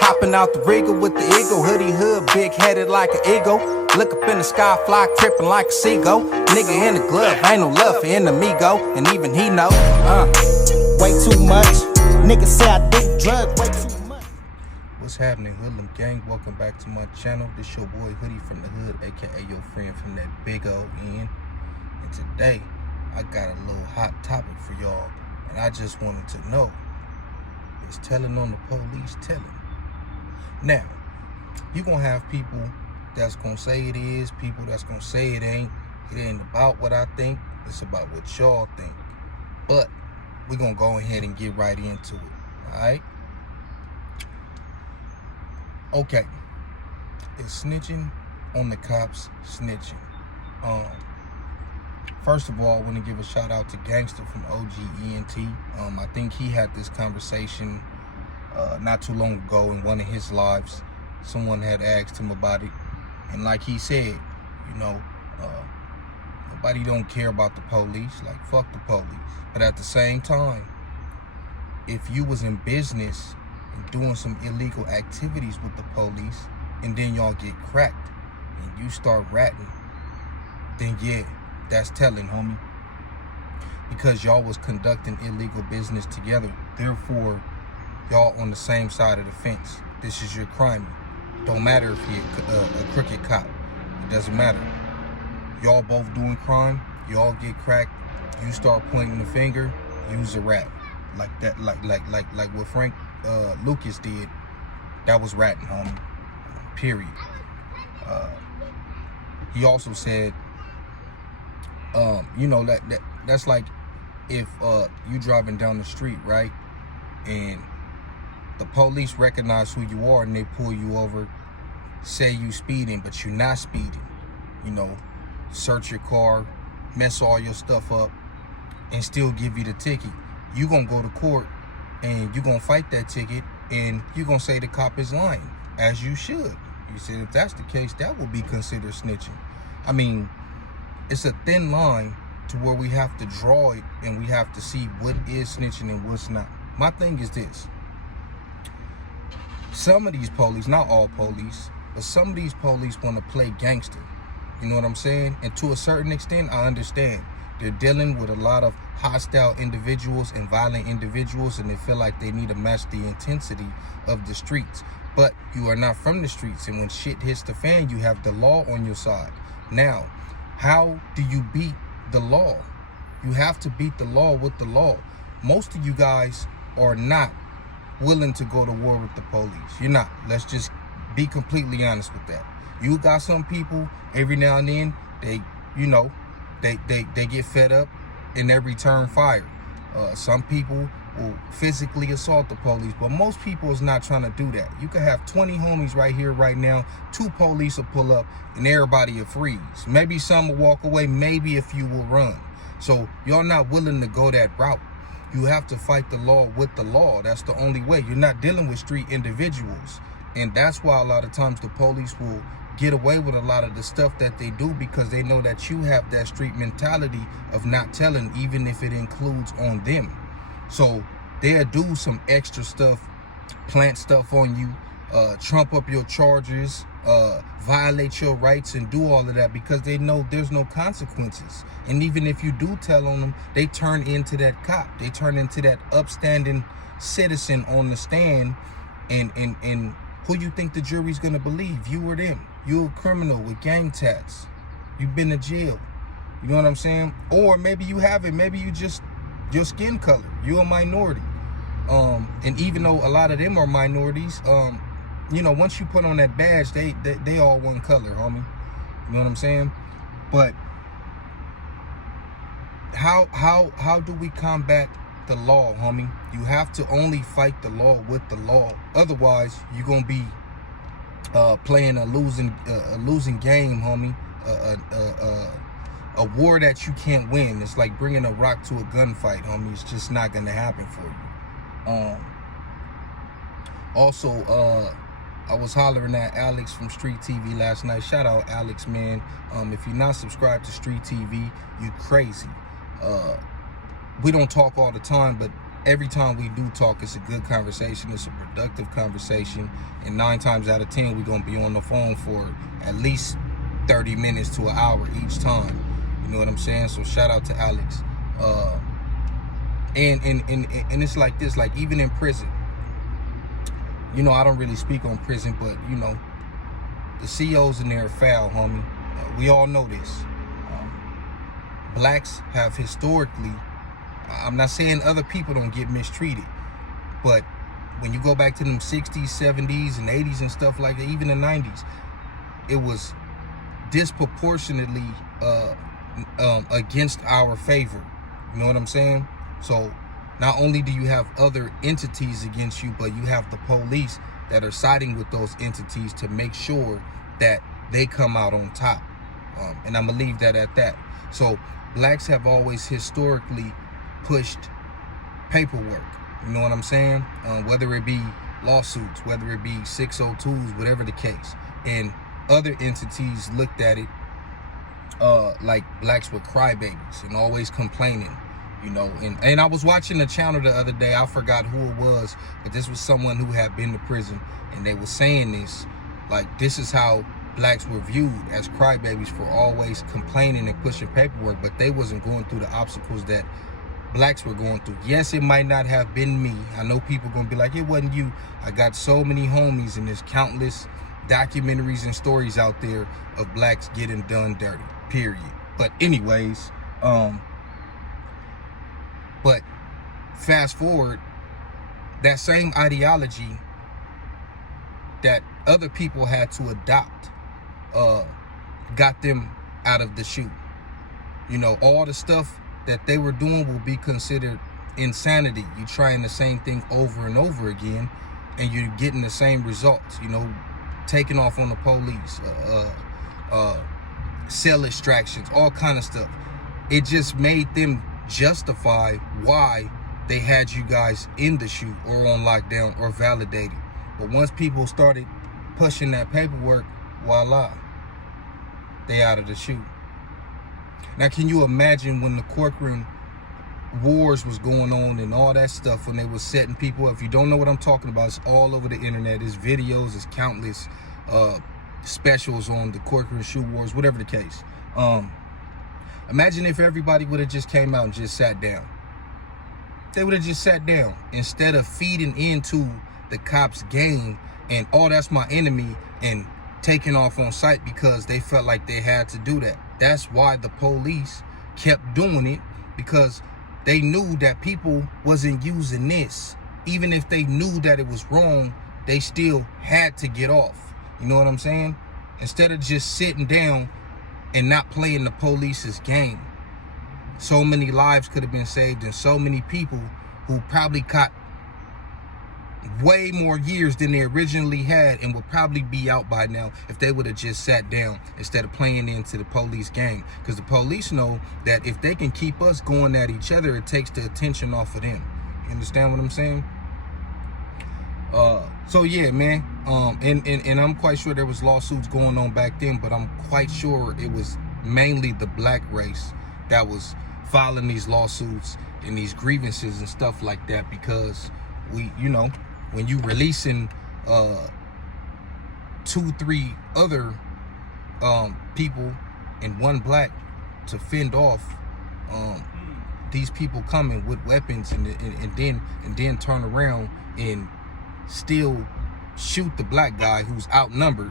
Hopping out the Regal with the eagle, hoodie hood, big headed like an eagle. Look up in the sky, fly tripping like a seagull. Nigga in the glove, ain't no love for enemigo, and even he know. Way too much. Niggas say I do drugs way too much. What's happening, Hoodlum gang? Welcome back to my channel. This your boy Hoodie from the hood, aka your friend from that big old end. And today, I got a little hot topic for y'all, and I just wanted to know, is telling on the police telling? Now, you gonna have people that's gonna say it is, people that's gonna say it ain't. It ain't about what I think, it's about what y'all think. But we're gonna go ahead and get right into it, alright? Okay, is snitching on the cops snitching? First of all, I want to give a shout out to Gangster from OGENT. I think he had this conversation not too long ago in one of his lives. Someone had asked him about it, and like he said, you know, nobody don't care about the police. Like, fuck the police. But at the same time, if you was in business and doing some illegal activities with the police, and then y'all get cracked and you start ratting, then yeah, that's telling, homie. Because y'all was conducting illegal business together. Therefore, y'all on the same side of the fence. This is your crime. Don't matter if you're a crooked cop. It doesn't matter. Y'all both doing crime. Y'all get cracked. You start pointing the finger. Use a rat. Like that. Like what Frank Lucas did. That was ratting, homie. Period. He also said, you know, that's like if you driving down the street, right, and the police recognize who you are and they pull you over, say you speeding, but you're not speeding, you know, search your car, mess all your stuff up, and still give you the ticket. You gonna go to court and you gonna fight that ticket, and you gonna say the cop is lying, as you should. You said if that's the case, that will be considered snitching. I mean, it's a thin line to where we have to draw it and we have to see what is snitching and what's not. My thing is this. Some of these police, not all police, but some of these police want to play gangster. You know what I'm saying? And to a certain extent, I understand. They're dealing with a lot of hostile individuals and violent individuals, and they feel like they need to match the intensity of the streets. But you are not from the streets, and when shit hits the fan, you have the law on your side. Now, how do you beat the law? You have to beat the law with the law. Most of you guys are not willing to go to war with the police. You're not. Let's just be completely honest with that. You got some people, every now and then, they, you know, they get fed up and they return fire. Some people will physically assault the police, but most people is not trying to do that. You can have 20 homies right here, right now. 2 police will pull up and everybody will freeze. Maybe some will walk away, maybe a few will run. So y'all not willing to go that route. You have to fight the law with the law. That's the only way. You're not dealing with street individuals. And that's why a lot of times the police will get away with a lot of the stuff that they do, because they know that you have that street mentality of not telling, even if it includes on them. So they'll do some extra stuff, plant stuff on you, trump up your charges, violate your rights, and do all of that because they know there's no consequences. And even if you do tell on them, they turn into that cop. They turn into that upstanding citizen on the stand. And who you think the jury's gonna believe? You or them? You a criminal with gang tats. You've been to jail. You know what I'm saying? Or maybe you haven't. Maybe you just your skin color. You're a minority. And even though a lot of them are minorities, you know, once you put on that badge, they all one color, homie. You know what I'm saying? But how do we combat the law, homie? You have to only fight the law with the law. Otherwise, you're gonna be playing a losing game, homie. A war that you can't win. It's like bringing a rock to a gunfight, homie. It's just not gonna happen for you. Also, I was hollering at Alex from Street TV last night. Shout out Alex, man. If you're not subscribed to Street TV, you crazy. We don't talk all the time, but every time we do talk, it's a good conversation. It's a productive conversation. And 9 times out of 10, we're going to be on the phone for at least 30 minutes to an hour each time. You know what I'm saying? So shout out to Alex. And it's like this, like even in prison, you know, I don't really speak on prison, but you know, the CEOs in there are foul, homie. We all know this. Blacks have historically, I'm not saying other people don't get mistreated, but when you go back to them 60s, 70s, and 80s and stuff like that, even the 90s, it was disproportionately against our favor. You know what I'm saying? So not only do you have other entities against you, but you have the police that are siding with those entities to make sure that they come out on top. And I'm gonna leave that at that. So blacks have always historically pushed paperwork. You know what I'm saying? Whether it be lawsuits, whether it be 602s, whatever the case. And other entities looked at it like blacks were crybabies and always complaining. You know, and I was watching a channel the other day, I forgot who it was, but this was someone who had been to prison, and they were saying this, like, this is how blacks were viewed, as crybabies for always complaining and pushing paperwork, but they wasn't going through the obstacles that blacks were going through. Yes, it might not have been me. I know people gonna be like, it wasn't you. I got so many homies, and there's countless documentaries and stories out there of blacks getting done dirty, period. But anyways, but fast forward, that same ideology that other people had to adopt got them out of the chute. You know, all the stuff that they were doing will be considered insanity. You're trying the same thing over and over again, and you're getting the same results. You know, taking off on the police, cell extractions, all kind of stuff. It just made them justify why they had you guys in the chute or on lockdown or validated. But once people started pushing that paperwork, voila, they out of the chute. Now, can you imagine when the Corcoran wars was going on and all that stuff, when they was setting people up? If you don't know what I'm talking about, it's all over the internet. It's videos, it's countless specials on the Corcoran shoe wars, whatever the case. Imagine if everybody would have just came out and just sat down. They would have just sat down instead of feeding into the cops' game and, oh, that's my enemy, and taking off on sight because they felt like they had to do that. That's why the police kept doing it, because they knew that people wasn't using this. Even if they knew that it was wrong, they still had to get off. You know what I'm saying? Instead of just sitting down and not playing the police's game. So many lives could have been saved, and so many people who probably caught way more years than they originally had and would probably be out by now if they would have just sat down instead of playing into the police game. Because the police know that if they can keep us going at each other, it takes the attention off of them. You understand what I'm saying? So yeah, man. And I'm quite sure there was lawsuits going on back then, but I'm quite sure it was mainly the black race that was filing these lawsuits and these grievances and stuff like that, because we, you know, when you releasing 2-3 other people and one black to fend off these people coming with weapons and then turn around and still shoot the black guy who's outnumbered,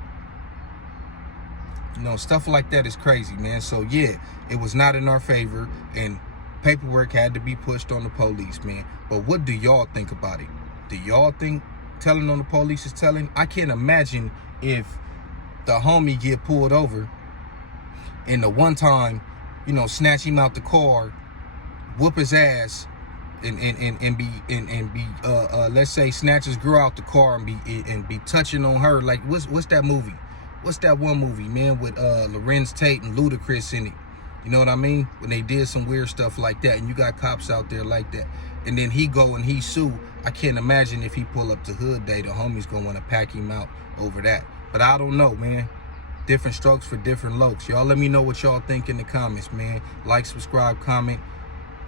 you know, stuff like that is crazy, man. So yeah, it was not in our favor, and paperwork had to be pushed on the police, man. But what do y'all think about it? Do y'all think telling on the police is telling? I can't imagine if the homie get pulled over and the one time, you know, snatch him out the car, whoop his ass, and be let's say snatch his girl out the car and be touching on her. Like what's that movie? What's that one movie, man, with Lorenz Tate and Ludacris in it? You know what I mean? When they did some weird stuff like that, and you got cops out there like that, and then he go and he sue. I can't imagine if he pull up to Hood Day, the homies gonna want to pack him out over that. But I don't know, man. Different strokes for different lokes. Y'all let me know what y'all think in the comments, man. Like, subscribe, comment.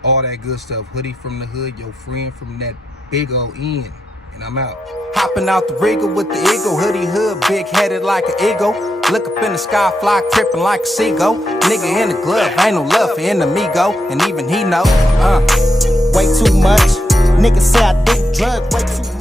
all that good stuff. Hoodie from the hood, your friend from that big old end. And I'm out. Hopping out the Regal with the eagle, hoodie hood, big headed like an eagle. Look up in the sky, fly tripping like a seagull. Nigga in the glove, ain't no love for enemigo, and even he know. Way too much. Niggas say I did drugs way too much.